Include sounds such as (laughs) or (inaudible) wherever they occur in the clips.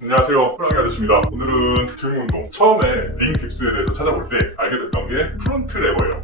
안녕하세요. 호랑이 아저씨입니다. 오늘은 등 운동. 처음에 링 깁스에 대해서 찾아볼 때 알게 됐던 게 프론트 레버예요.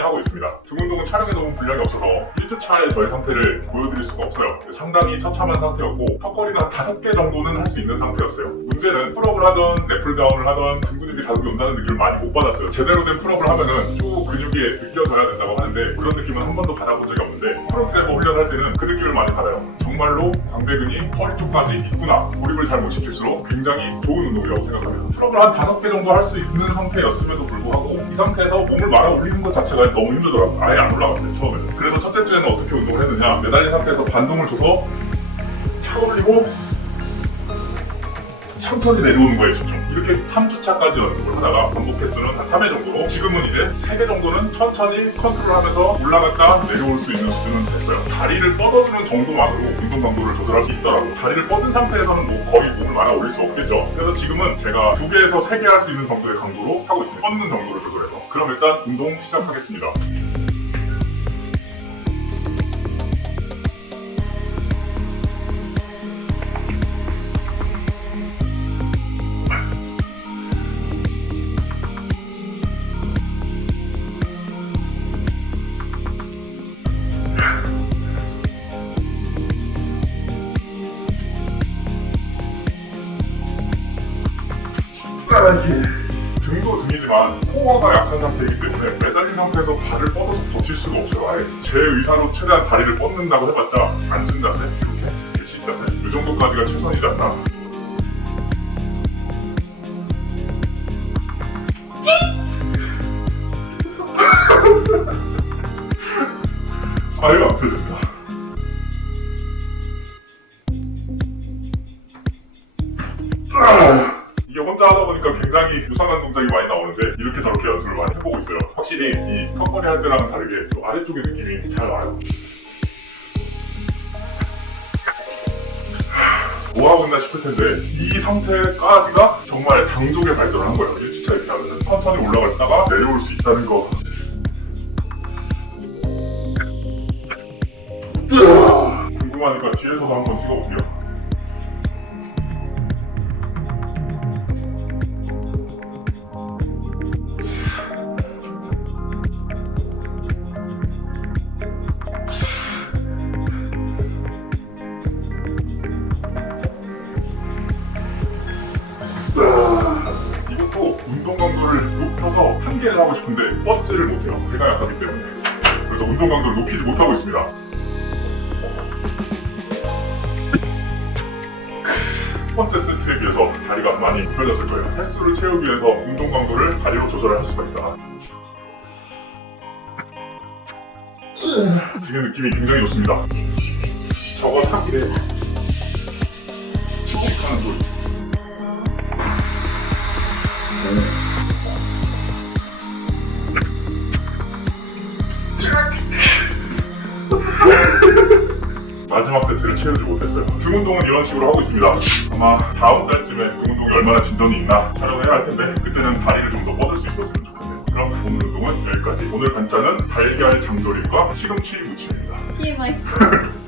꾸준히 하고 있습니다. 등 운동은 촬영에 너무 분량이 없어서 1주차에 저의 상태를 보여드릴 수가 없어요. 상당히 처참한 상태였고 턱걸이가 한 5개 정도는 할 수 있는 상태였어요. 문제는 풀업을 하던 랩풀다운을 하던 등 근육이 자극이 온다는 느낌을 많이 못 받았어요. 제대로 된 풀업을 하면은 쭉 근육이 느껴져야 된다고 하는데 그런 느낌은 한 번도 받아본 적이 없는데 프론트 레버 훈련할 때는 그 느낌을 많이 받아요. 정말로 광배근이 허리 쪽까지 있구나. 고립을 잘 못 시킬수록 굉장히 좋은 운동이라고 생각합니다. 풀업을 한 다섯 개 정도 할 수 있는 상태였음에도 불구하고 이 상태에서 몸을 말아 올리는 것 자체가 너무 힘들더라고요. 아예 안 올라갔어요, 처음에는. 그래서 첫째 주에는 어떻게 운동을 했느냐. 매달린 상태에서 반동을 줘서 차 올리고 천천히 내려오는 거예요. 이렇게 3주차까지 연습을 하다가 반복 횟수는 한 3회 정도로 지금은 이제 3개 정도는 천천히 컨트롤하면서 올라갔다 내려올 수 있는 수준은 됐어요. 다리를 뻗어주는 정도만으로 운동 강도를 조절할 수 있더라고요. 다리를 뻗은 상태에서는 뭐 거의 몸을 많아 올릴 수 없겠죠. 그래서 지금은 제가 두 개에서 세개할 수 있는 정도의 강도로 하고 있습니다. 뻗는 정도를 조절해서. 그럼 일단 운동 시작하겠습니다. 이게 등도 등이지만 코어가 약한 상태이기 때문에 매달린 상태에서 발을 뻗어서 버틸 수가 없어요. 아예 제 의사로 최대한 다리를 뻗는다고 해봤자 앉은 자세, 이렇게? 개시 자세? 이 정도까지가 최선이지 않나. (laughs) 아유 아프겠 보니까 굉장히 유사한 동작이 많이 나오는데 이렇게 저렇게 연습을 많이 해보고 있어요. 확실히 이 턱걸이 할 때랑은 다르게 또 아래쪽의 느낌이 잘 와요. 뭐 하고 있나 싶을 텐데 이 상태까지가 정말 장족의 발전을 한 거예요. 1주차 이렇게 하면 천천히 올라갔다가 내려올 수 있다는 거. 궁금하니까 뒤에서도 한번 찍어볼게요. 강도를 높여서 한 개를 하고 싶은데 뻗지를 못해요. 배가 약하기 때문에. 그래서 운동 강도를 높이지 못하고 있습니다. 첫 번째 세트에 비해서 다리가 많이 펴졌을 거예요. 횟수를 채우기 위해서 운동 강도를 다리로 조절을 할 수가 있다. 등의 느낌이 굉장히 좋습니다. 저거 사기래. 마지막 세트를 채우지 못했어요. 등 운동은 이런 식으로 하고 있습니다. 아마 다음 달쯤에 등 운동이 얼마나 진전이 있나 촬영을 해야 할 텐데 그때는 다리를 좀 더 뻗을 수 있었으면 좋겠네요. 그럼 오늘 운동은 여기까지. 오늘 간짜는 달걀 장조림과 시금치 무침입니다. TMI. (laughs)